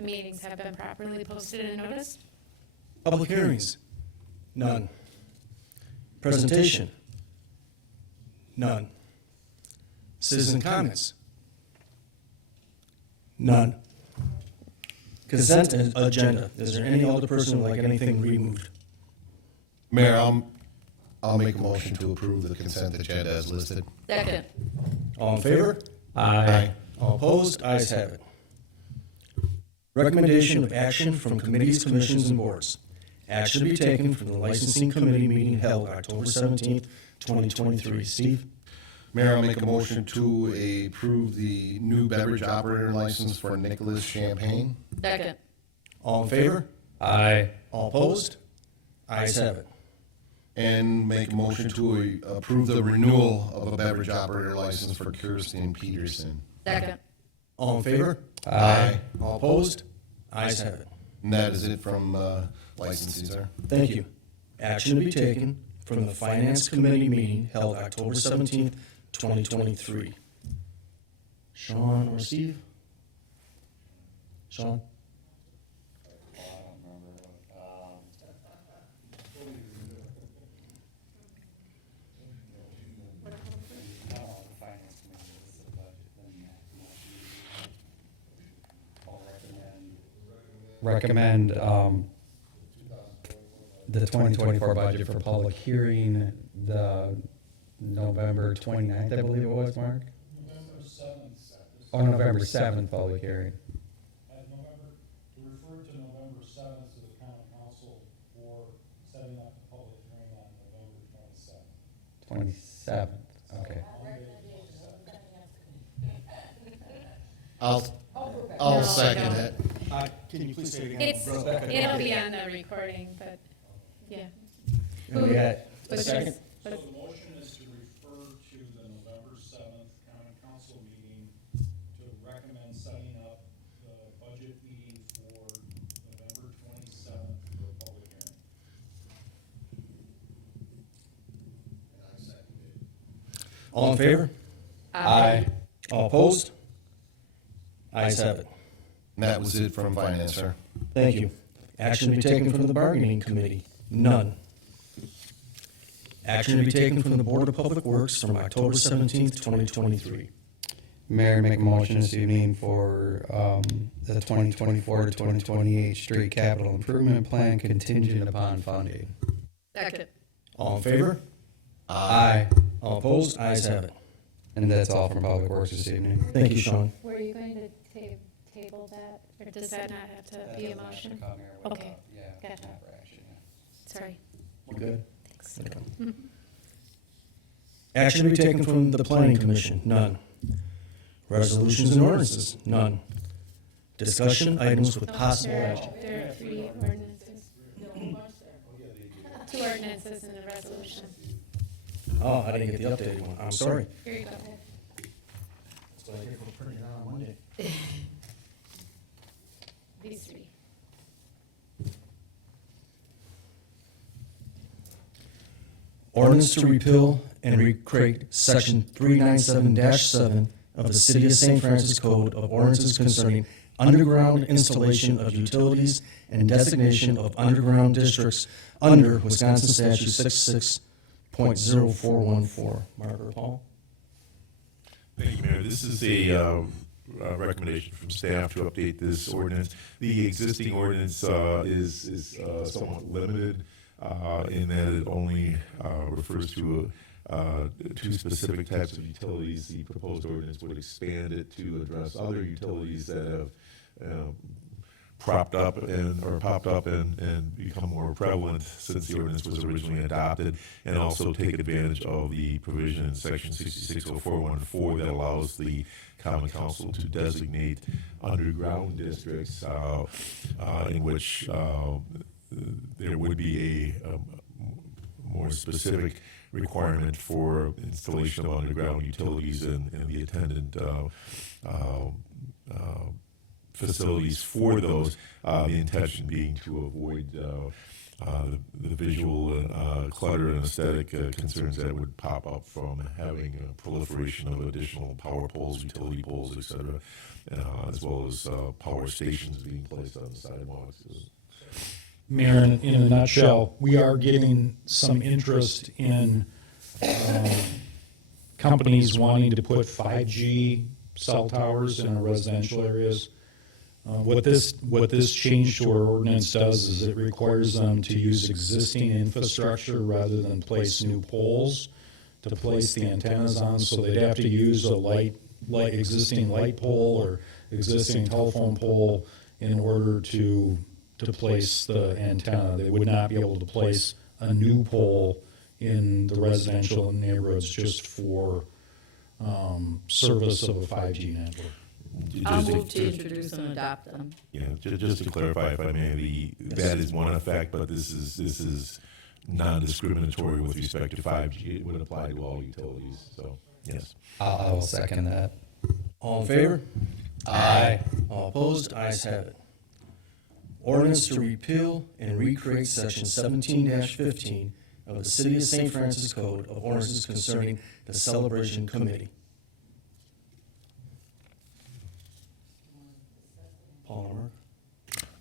The meetings have been properly posted and noticed. Public hearings? None. Presentation? None. Citizen comments? None. Consent agenda. Is there any other person who would like anything removed? Mayor, I'll make a motion to approve the consent agenda as listed. Second. All in favor? Aye. All opposed? Ayes have it. Recommendation of action from committees, commissions, and boards. Action to be taken from the licensing committee meeting held October 17th, 2023. Steve? Mayor, I'll make a motion to approve the new beverage operator license for Nicholas Champagne. Second. All in favor? Aye. All opposed? Ayes have it. And make a motion to approve the renewal of a beverage operator license for Kirsten Peterson. Second. All in favor? Aye. All opposed? Ayes have it. And that is it from licensing, sir. Thank you. Action to be taken from the Finance Committee meeting held October 17th, 2023. Sean or Steve? Sean? Recommend the 2024 budget for public hearing, the November 29th, I believe it was, Mark? November 7th. Oh, November 7th public hearing. To refer to November 7th to the common council for setting up the public hearing on November 27th. 27th, okay. I'll second it. Can you please say it It's, it'll be on the recording, but, yeah. And we had a Was second? So the motion is to refer to the November 7th common council meeting to recommend setting up the budget meeting for November 27th for a public hearing. All in favor? Aye. All opposed? Ayes have it. And that was it from finance, sir. Thank you. Action to be taken from the bargaining committee? None. Action to be taken from the Board of Public Works from October 17th, 2023. Mayor, make a motion this evening for the 2024 to 2028 street capital improvement plan contingent upon funding. Second. All in favor? Aye. All opposed? Ayes have it. And that's all from Public Works this evening. Thank you, Sean. Were you going to table that, or does that not have to be a motion? Okay. Gotcha. Sorry. We're good? Thanks. Okay. Action to be taken from the Planning Commission? None. Resolutions and ordinances? None. Discussion items with possible action? There are 3 ordinances. 2 ordinances and a resolution. Oh, I didn't get the updated one. I'm sorry. Here you go. So I get for printing it out on Monday. These 3. Ordinance to repeal and recreate Section 397-7 of the City of St. Francis Code of Ordinances concerning underground installation of utilities and designation of underground districts under Wisconsin Statute 66.0414. Margaret Paul? Thank you, Mayor. This is a recommendation from staff to update this ordinance. The existing ordinance is somewhat limited in that it only refers to 2 specific types of utilities. The proposed ordinance would expand it to address other utilities that have popped up and become more prevalent since the ordinance was originally adopted, and also take advantage of the provision in section 660414 that allows the Common Council to designate underground districts in which there would be a more specific requirement for installation of underground utilities and the attendant facilities for those, the intention being to avoid the visual clutter and aesthetic concerns that would pop up from having a proliferation of additional power poles, utility poles, et cetera, as well as power stations being placed on the sidewalks. Mayor, in a nutshell, we are getting some interest in companies wanting to put 5G cell towers in our residential areas. What this change to our ordinance does is it requires them to use existing infrastructure rather than place new poles to place the antennas on. So they'd have to use a existing light pole or existing telephone pole in order to place the antenna. They would not be able to place a new pole in the residential neighborhoods just for service of a 5G network. I'll move to introduce and adopt them. Yeah, just to clarify, if I may, that is one effect, but this is non-discriminatory with respect to 5G. It would apply to all utilities, so, yes. I will second that. All in favor? Aye. All opposed? Ayes have it. Ordinance to repeal and recreate Section 17-15 of the City of St. Francis Code of Ordinances concerning the Celebration Committee. Paul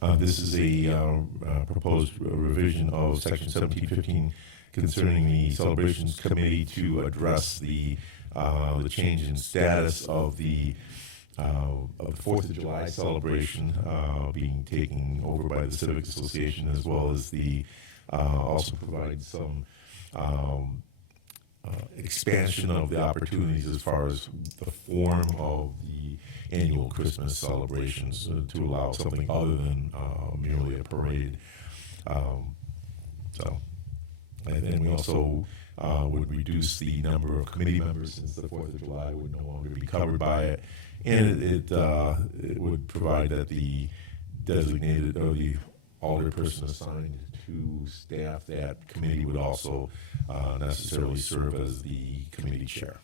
Mark. This is a proposed revision of Section 1715 concerning the Celebrations Committee to address the change in status of the 4th of July celebration being taken over by the Civic Association, as well as the also provide some expansion of the opportunities as far as the form of the annual Christmas celebrations to allow something other than merely a parade. And then we also would reduce the number of committee members, since the 4th of July would no longer be covered by it. And it would provide that the designated or the alderperson assigned to staff that committee would also necessarily serve as the committee chair.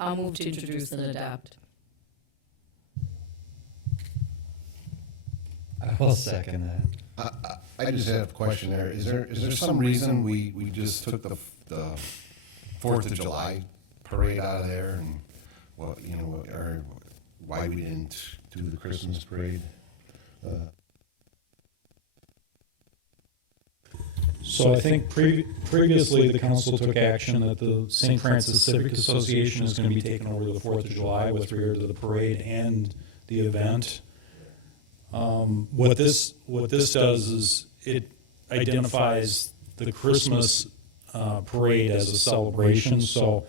I'll move to introduce and adopt. I will second that. I just have a question there. Is there some reason we just took the 4th of July parade out of there, and or why we didn't do the Christmas parade? So I think previously the council took action that the St. Francis Civic Association is going to be taking over the 4th of July with regard to the parade and the event. What this does is it identifies the Christmas parade as a celebration. So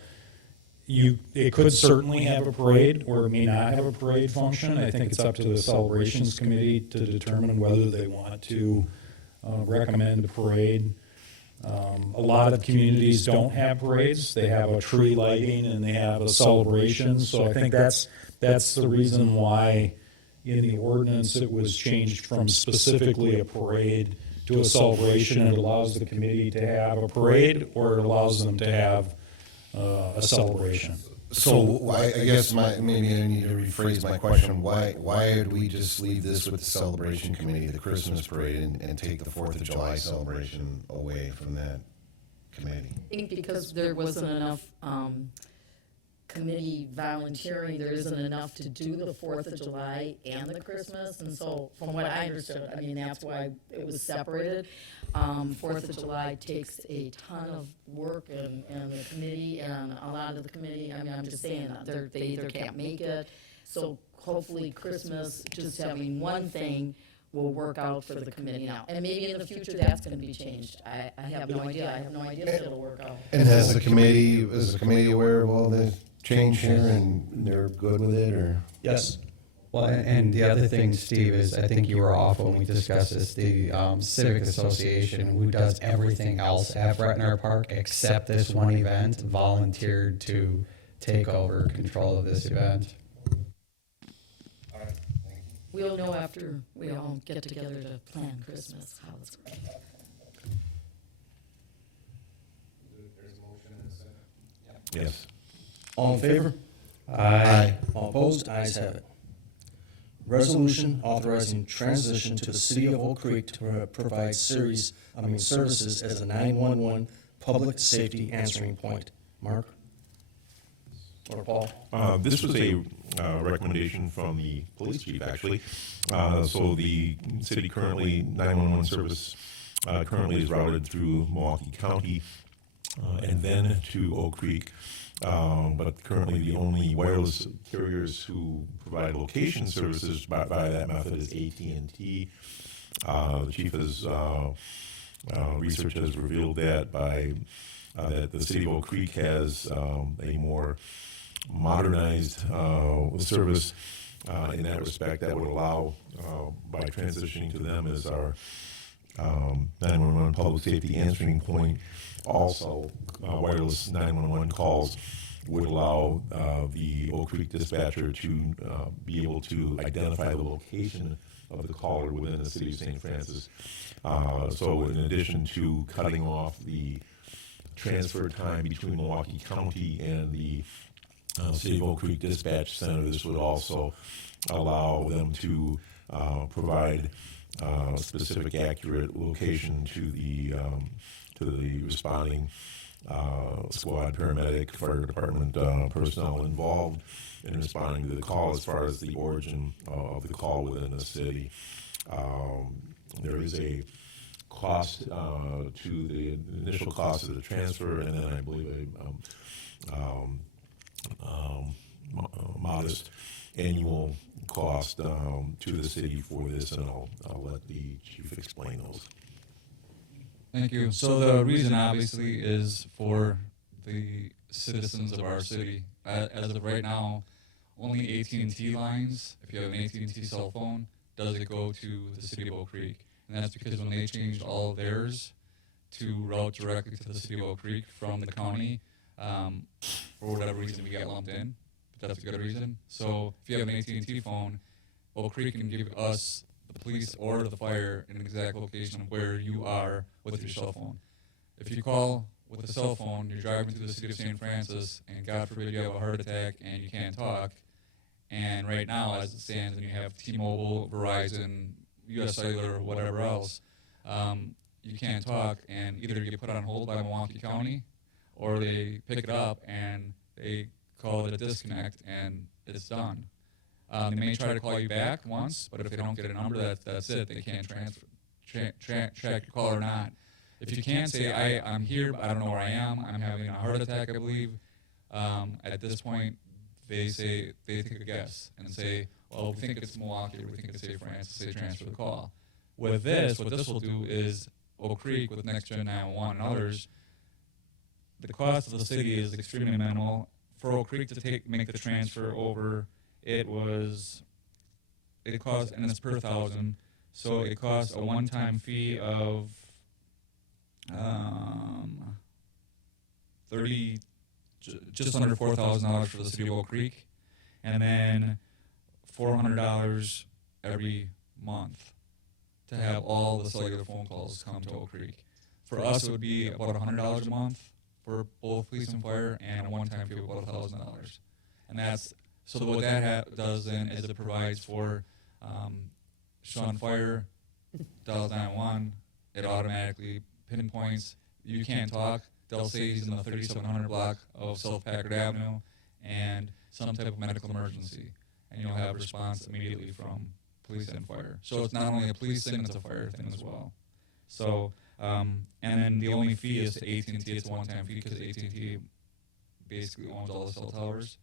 it could certainly have a parade, or it may not have a parade function. I think it's up to the celebrations committee to determine whether they want to recommend a parade. A lot of communities don't have parades. They have a tree lighting and they have a celebration. So I think that's the reason why in the ordinance it was changed from specifically a parade to a celebration. It allows the committee to have a parade, or it allows them to have a celebration. So I guess maybe I need to rephrase my question. Why did we just leave this with the celebration committee, the Christmas parade, and take the 4th of July celebration away from that committee? I think because there wasn't enough committee volunteering, there isn't enough to do the 4th of July and the Christmas, and so from what I understood, I mean, that's why it was separated. 4th of July takes a ton of work and the committee and a lot of the committee, I mean, I'm just saying, they either can't make it, so hopefully Christmas, just having one thing will work out for the committee now. And maybe in the future, that's gonna be changed. I have no idea. I have no idea if it'll work out. And is the committee aware of all the change here, and they're good with it, or? Yes. Well, and the other thing, Steve, is I think you were off when we discussed this, the Civic Association, who does everything else at Bretnor Park except this one event, volunteered to take over control of this event. All right, thank you. We'll know after we all get together to plan Christmas, how it's going. There's a motion and a second. Yes. All in favor? Aye. All opposed? Ayes have it. Resolution authorizing transition to the City of Oak Creek to provide services as a 911 public safety answering point. Mark? Or Paul? This was a recommendation from the police chief, actually. So the city currently, 911 service currently is routed through Milwaukee County and then to Oak Creek. But currently the only wireless carriers who provide location services by that method is AT&T. The chief has, research has revealed that that the city of Oak Creek has a more modernized service in that respect that would allow, by transitioning to them as our 911 public safety answering point, also wireless 911 calls would allow the Oak Creek dispatcher to be able to identify the location of the caller within the city of St. Francis. So in addition to cutting off the transfer time between Milwaukee County and the City of Oak Creek Dispatch Center, this would also allow them to provide specific, accurate location to the responding squad, paramedic, fire department personnel involved in responding to the call as far as the origin of the call within the city. There is a cost to the initial cost of the transfer, and then I believe a modest annual cost to the city for this, and I'll let the chief explain those. Thank you. So the reason obviously is for the citizens of our city. As of right now, only AT&T lines, if you have an AT&T cell phone, does it go to the city of Oak Creek. And that's because when they changed all of theirs to route directly to the city of Oak Creek from the county, for whatever reason we got lumped in, but that's a good reason. So if you have an AT&T phone, Oak Creek can give us, the police or the fire, an exact location of where you are with your cell phone. If you call with a cell phone, you're driving through the city of St. Francis, and God forbid you have a heart attack and you can't talk, and right now as it stands, and you have T-Mobile, Verizon, US Cellular, or whatever else, you can't talk, and either you get put on hold by Milwaukee County, or they pick it up and they call it a disconnect, and it's done. They may try to call you back once, but if they don't get a number, that's it. They can't track your call or not. If you can't say, I'm here, but I don't know where I am, I'm having a heart attack, I believe, at this point, they take a guess and say, well, we think it's Milwaukee, or we think it's St. Francis, they transfer the call. With this, what this will do is Oak Creek, with Next Gen 911 and others, the cost of the city is extremely minimal. For Oak Creek to make the transfer over, it cost, and it's per 1,000, so it costs a one-time fee of just under $4,000 for the city of Oak Creek, and then $400 every month to have all the cellular phone calls come to Oak Creek. For us, it would be about $100 a month for both police and fire, and a one-time fee of about $1,000. And that's, so what that does then is it provides for Sean Fire, dials 911, it automatically pinpoints, you can't talk, they'll say he's in the 3700 block of South Packard Avenue, and some type of medical emergency, and you'll have a response immediately from police and fire. So it's not only a police thing, it's a fire thing as well. So, and then the only fee is to AT&T, it's a one-time fee, because AT&T basically owns all the cell towers.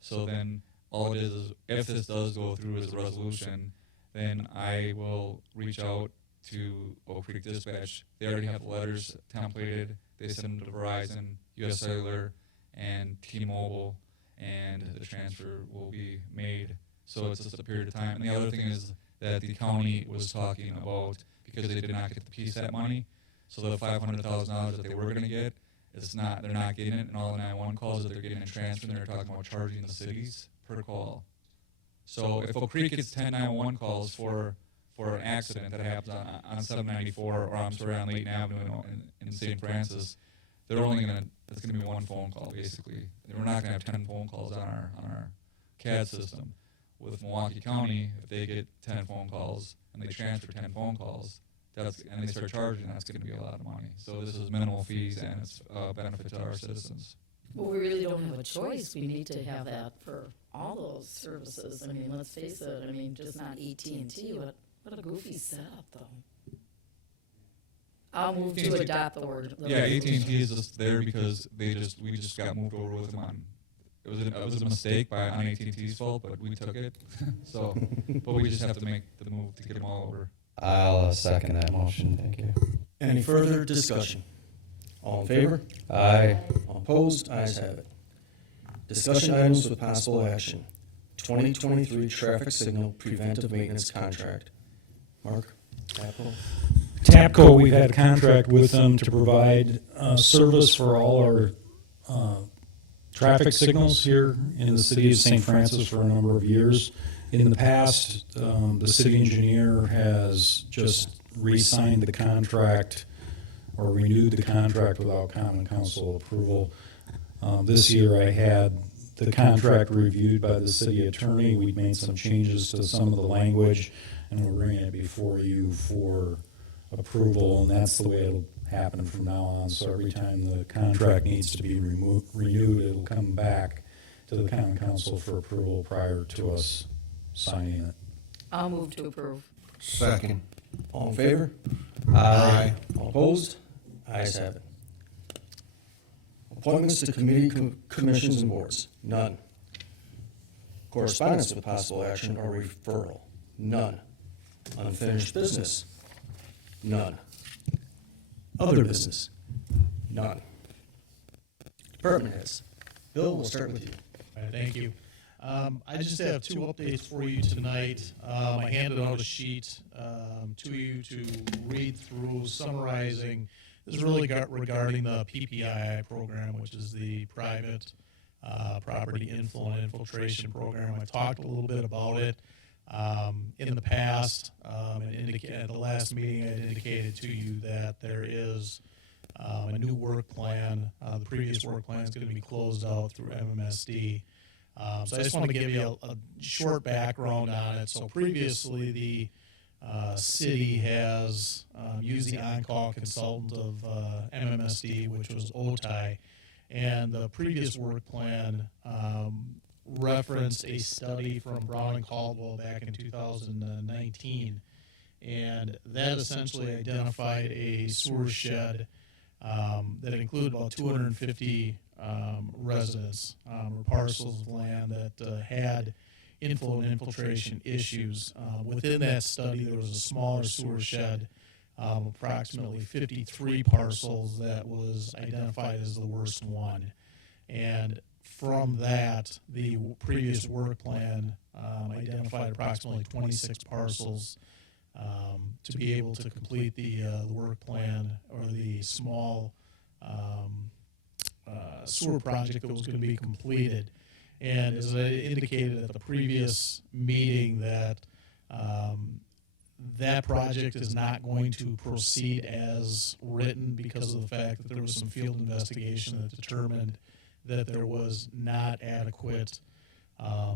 So then all it is if this does go through as a resolution, then I will reach out to Oak Creek Dispatch. They already have the letters templated. They send them to Verizon, US Cellular, and T-Mobile, and the transfer will be made. So it's just a period of time. And the other thing is that the county was talking about, because they did not get the PSAT money, so the $500,000 that they were going to get, they're not getting it, and all the 911 calls that they're getting in transfer, and they're talking about charging the cities per call. So if Oak Creek gets 10 911 calls for an accident that happens on 794, or I'm sorry, on Layton Avenue in St. Francis, it's going to be one phone call, basically. We're not going to have 10 phone calls on our CAD system. with Milwaukee County, if they get 10 phone calls and they transfer 10 phone calls, and they start charging, that's going to be a lot of money. So this is minimal fees, and it's a benefit to our citizens. Well, we really don't have a choice. We need to have that for all those services. I mean, let's face it. I mean, just not AT&T. What a goofy setup, though. I'll move to adopt the word. Yeah, AT&T is just there because we just got moved over with them on. It was a mistake on AT&T's fault, but we took it. So, but we just have to make the move to get them all over. I'll second that motion. Thank you. Any further discussion? All in favor? Aye. All opposed? Ayes have it. Discussion items with possible action. 2023 traffic signal preventive maintenance contract. Mark? Apple? TAPCO, we've had a contract with them to provide service for all our traffic signals here in the city of St. Francis for a number of years. In the past, the city engineer has just re-signed the contract or renewed the contract without common council approval. This year I had the contract reviewed by the city attorney. We made some changes to some of the language, and we're bringing it before you for approval, and that's the way it'll happen from now on. So every time the contract needs to be renewed, it'll come back to the common council for approval prior to us signing it. I'll move to approve. Second. All in favor? Aye. All opposed? Ayes have it. Appointments to committee, commissions, and boards. None. Correspondence with possible action or referral. None. Unfinished business. None. Other business. None. Department heads. Bill, we'll start with you. All right, thank you. I just have two updates for you tonight. I handed out a sheet to you to read through, summarizing. This is really regarding the PPII program, which is the private property inflow and infiltration program. I talked a little bit about it in the past. And at the last meeting, I had indicated to you that there is a new work plan. The previous work plan is going to be closed out through MMSD. So I just want to give you a short background on it. So previously, the city has used the on-call consultant of MMSD, which was OTI, and the previous work plan referenced a study from Brown and Caldwell back in 2019, and that essentially identified a sewer shed that included about 250 residents or parcels of land that had inflow and infiltration issues. Within that study, there was a smaller sewer shed, approximately 53 parcels, that was identified as the worst one. And from that, the previous work plan identified approximately 26 parcels to be able to complete the work plan or the small sewer project that was going to be completed. And as I indicated at the previous meeting, that that project is not going to proceed as written because of the fact that there was some field investigation that determined that there was not adequate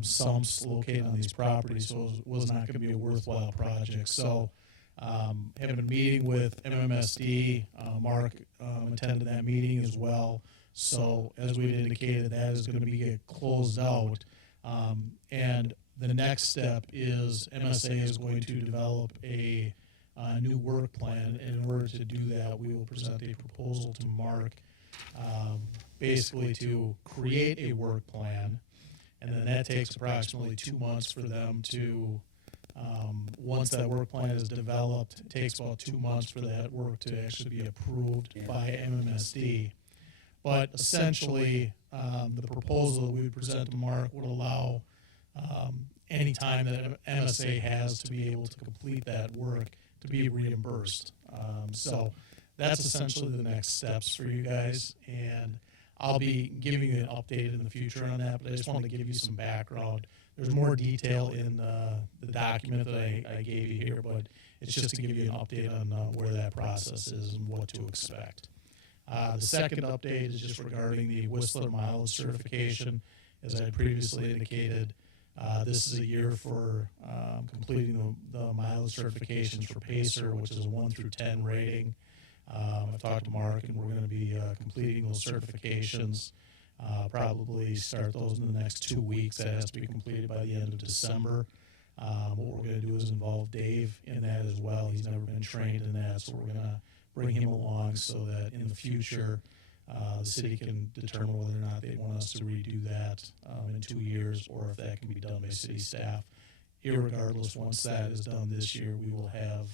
sumps located on these properties, so it was not going to be a worthwhile project. So having been meeting with MMSD, Mark attended that meeting as well. So as we indicated, that is going to be closed out. And the next step is MSA is going to develop a new work plan. And in order to do that, we will present a proposal to Mark, basically to create a work plan. And then that takes approximately 2 months for them to, once that work plan is developed, it takes about 2 months for that work to actually be approved by MMSD. But essentially, the proposal that we would present to Mark would allow any time that MSA has to be able to complete that work to be reimbursed. So that's essentially the next steps for you guys. And I'll be giving you an update in the future on that, but I just wanted to give you some background. There's more detail in the document that I gave you here, but it's just to give you an update on where that process is and what to expect. The second update is just regarding the Whistler mileage certification. As I previously indicated, This is a year for completing the mileage certifications for PACER, which is a 1 through 10 rating. I've talked to Mark, and we're going to be completing those certifications. Probably start those in the next 2 weeks. That has to be completed by the end of December. What we're going to do is involve Dave in that as well. He's never been trained in that, so we're going to bring him along so that in the future the city can determine whether or not they want us to redo that in 2 years, or if that can be done by city staff. Irregardless, once that is done this year, we will have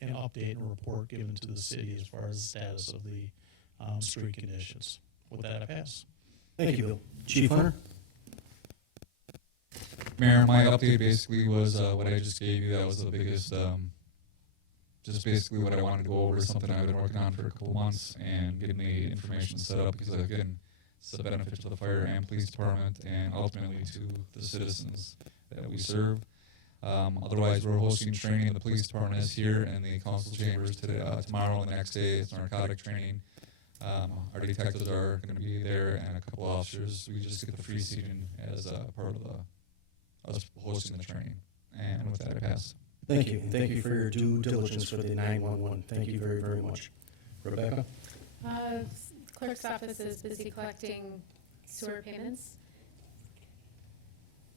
an update and a report given to the city as far as the status of the street conditions. With that, I pass. Thank you, Bill. Chief Hunter? Mayor, my update basically was what I just gave you. That was the biggest, just basically what I wanted to go over, something I've been working on for a couple months, and getting the information set up, because again, it's a benefit to the fire and police department, and ultimately to the citizens that we serve. Otherwise, we're hosting training. The police department is here in the council chambers today, tomorrow, and the next day it's narcotic training. Our detectives are going to be there, and a couple officers. We just get the free seating as part of us hosting the training. And with that, I pass. Thank you. And thank you for your due diligence for the 911. Thank you very, very much. Rebecca? Clerk's office is busy collecting sewer payments.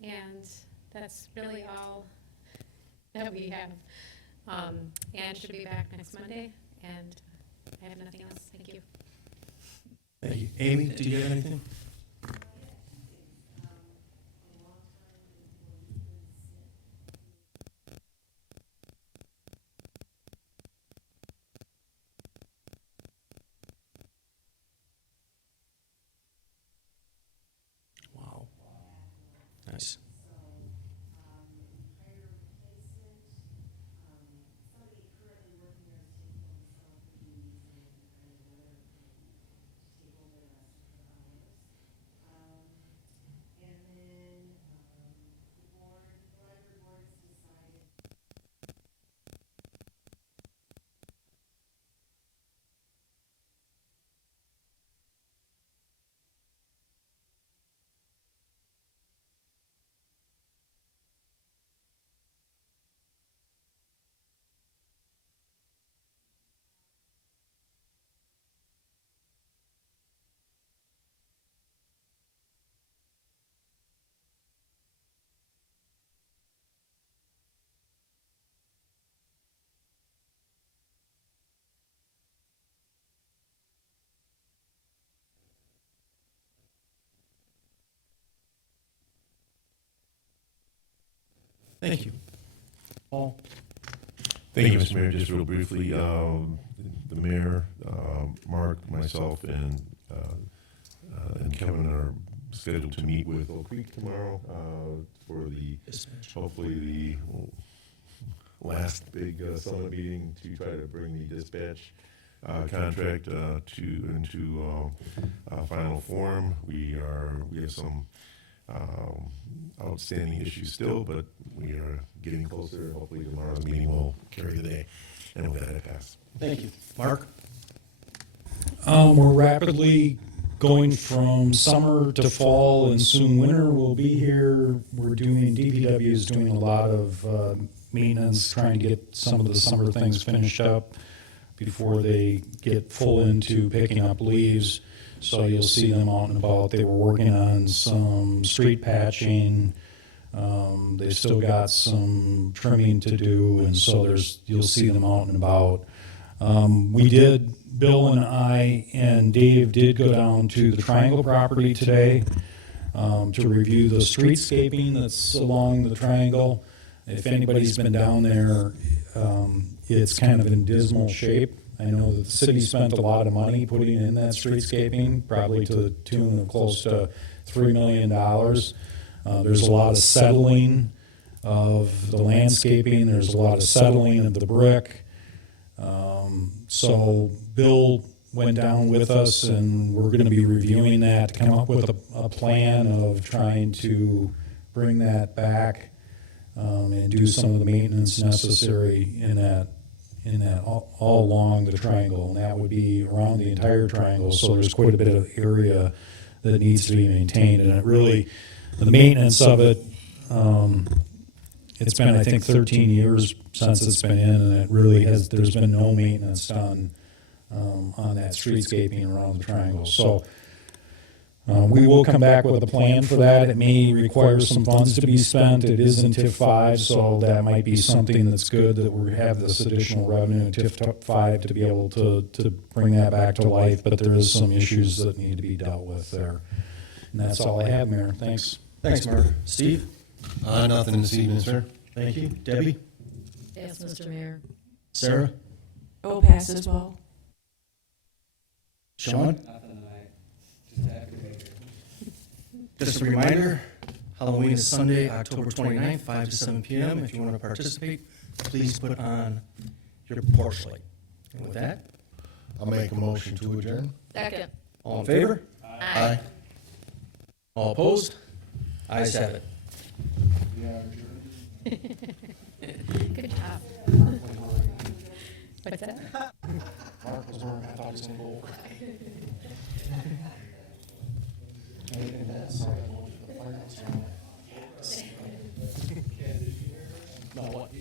And that's really all that we have. Ann should be back next Monday, and I have nothing else. Thank you. Thank you. Amy, do you have anything? Wow. Nice. Thank you. Paul? Thank you, Mr. Mayor. Just real briefly, the mayor, Mark, myself, and Kevin are scheduled to meet with Oak Creek tomorrow for the, hopefully the last big summit meeting to try to bring the dispatch contract into final form. We have some outstanding issues still, but we are getting closer. Hopefully tomorrow's meeting will carry the day. And with that, I pass. Thank you. Mark? We're rapidly going from summer to fall, and soon winter will be here. DPW is doing a lot of maintenance, trying to get some of the summer things finished up before they get full into picking up leaves. So you'll see them out and about. They were working on some street patching. They've still got some trimming to do, and so you'll see them out and about. Bill and I and Dave did go down to the Triangle property today to review the streetscaping that's along the Triangle. If anybody's been down there, it's kind of in dismal shape. I know that the city spent a lot of money putting in that streetscaping, probably to the tune of close to $3 million. There's a lot of settling of the landscaping. There's a lot of settling of the brick. So Bill went down with us, and we're going to be reviewing that to come up with a plan of trying to bring that back and do some of the maintenance necessary in that all along the Triangle, and that would be around the entire Triangle. So there's quite a bit of area that needs to be maintained, and the maintenance of it It's been, I think, 13 years since it's been in, and it really has, there's been no maintenance done on that streetscaping around the triangle. So we will come back with a plan for that. It may require some funds to be spent. It is in TIF 5, so that might be something that's good, that we have this additional revenue in TIF 5 to be able to bring that back to life, but there is some issues that need to be dealt with there. And that's all I have, Mayor. Thanks. Thanks, Mark. Steve? Nothing this evening, sir. Thank you. Debbie? Yes, Mr. Mayor. Sarah? Oh, pass as well. Sean? Just a reminder, Halloween is Sunday, October 29th, 5 to 7 p.m. If you want to participate, please put on your porch light. And with that, I'll make a motion to adjourn. Second. all in favor? Aye. All opposed? Ayes have it. Good job. What's that? Mark was wrong. I thought he was going to go over. No, what?